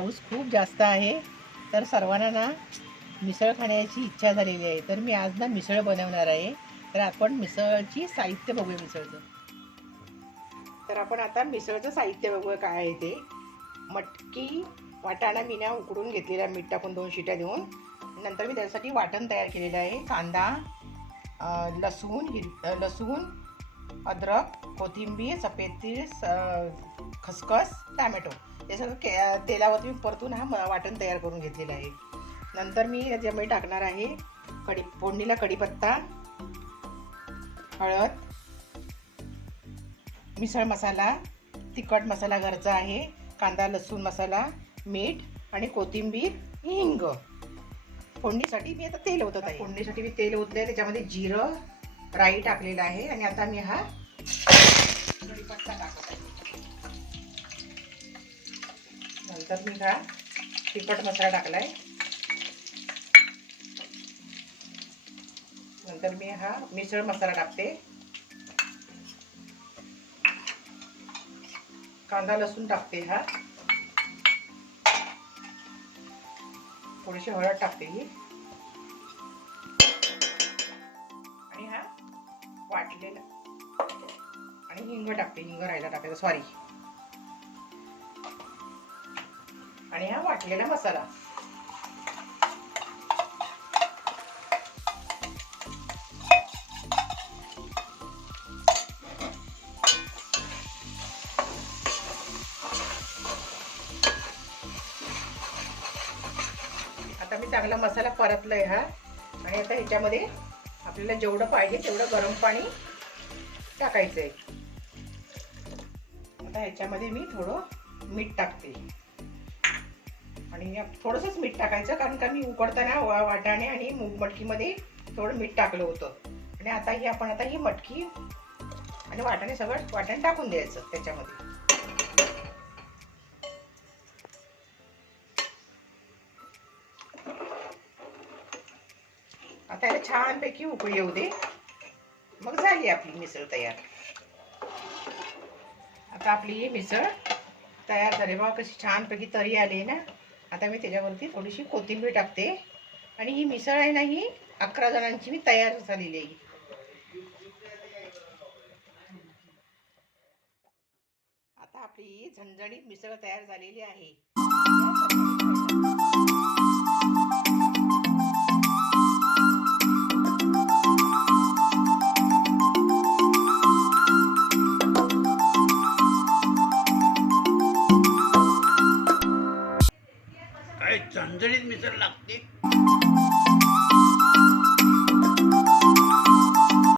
पाऊस खूप जास्त आहे, तर सर्वांना ना मिसळ खाण्याची इच्छा झालेली आहे. तर मी आज ना मिसळ बनवणार आहे. तर आपण मिसळची साहित्य बघूया मिसळचं. तर आपण आता मिसळचं साहित्य बघूया काय आहे ते. मटकी वाटाणा मी ना उकडून घेतलेला, मीठ टाकून 2 शिट्या देऊन. नंतर मी त्यासाठी वाटण तयार केलेलं आहे. कांदा, लसूण, अद्रक, कोथिंबीर, सफेद तीळ, खसखस, टॅमॅटो हे सगळं तेलावरती मी परतून वाटण तयार करून घेतलेलं आहे. नंतर मी याच्यामध्ये टाकणार आहे फोडणीला कढीपत्ता, हळद, मिसळ मसाला, तिखट मसाला घरचा आहे, कांदा लसूण मसाला, मीठ आणि कोथिंबीर, हिंग. फोडणीसाठी मी आता तेल ओतत आहे. फोडणीसाठी मी तेल ओतले, त्याच्यामध्ये जिरं, राई टाकलेलं आहे आणि आता मी हा कढीपत्ता टाकत आहे. नंतर मी हा तिखट मसाला टाकलाय. नंतर मी हा मिसळ मसाला टाकते. कांदा लसूण टाकते. हा थोडीशी हळद टाकते ही आणि हा वाटलेला आणि हिंग टाकते. हिंग राहायला टाकायचं, सॉरी. आणि हा वाटलेला मसाला. आता मी चांगला मसाला परतलाय हा. आणि आता ह्याच्यामध्ये आपल्याला जेवढं पाहिजे तेवढं गरम पाणी टाकायचंय. आता ह्याच्यामध्ये मी थोडं मीठ टाकते आणि थोडंसंच मीठ टाकायचं, कारण का मी उकडताना वाटाणे आणि मूग मटकीमध्ये थोडं मीठ टाकलं होतं. आणि आता ही मटकी आणि वाटाणे सगळं वाटण टाकून द्यायचं त्याच्यामध्ये. आता याला छानपैकी उकळी येऊ दे, मग झाली आपली मिसळ तयार. आता आपली ही मिसळ तयार झाली. बघा कशी छानपैकी तरी आली ना. आता मी त्याच्यावरती थोडीशी कोथिंबीर टाकते आणि ही मिसळ आहे ना, ही 11 जणांची मी तयार झालेली आहे. आता आपली झणझणीत मिसळ तयार झालेली आहे. काय झणझणीत मिसळ लागते.